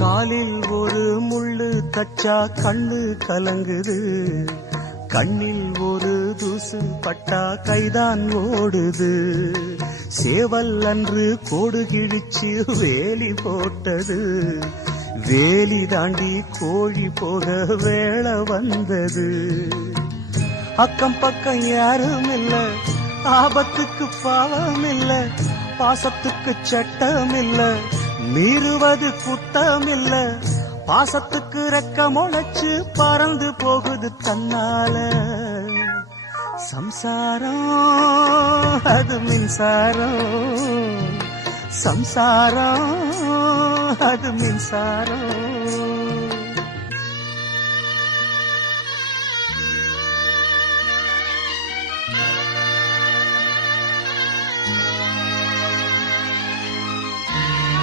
காலில் ஒரு முள்ளு தச்சா கண்ணு கலங்குது, கண்ணில் ஒரு தூசு பட்டா கைதான் ஓடுது. சேவல் அன்று கோடு கிழிச்சு வேலி போட்டது, வேலி தாண்டி கோழி போக வேளை வந்தது. அக்கம் பக்கம் யாரும் இல்ல, ஆபத்துக்கு பாவம் இல்ல, பாசத்துக்கு சட்டம் இல்ல, மீறுவது குத்தம் இல்ல. பாசத்துக்கு ரெக்க முளைச்சு பறந்து போகுது தன்னால. சம்சாரம் அது மின்சாரம், சம்சாரம் அது மின்சாரம்.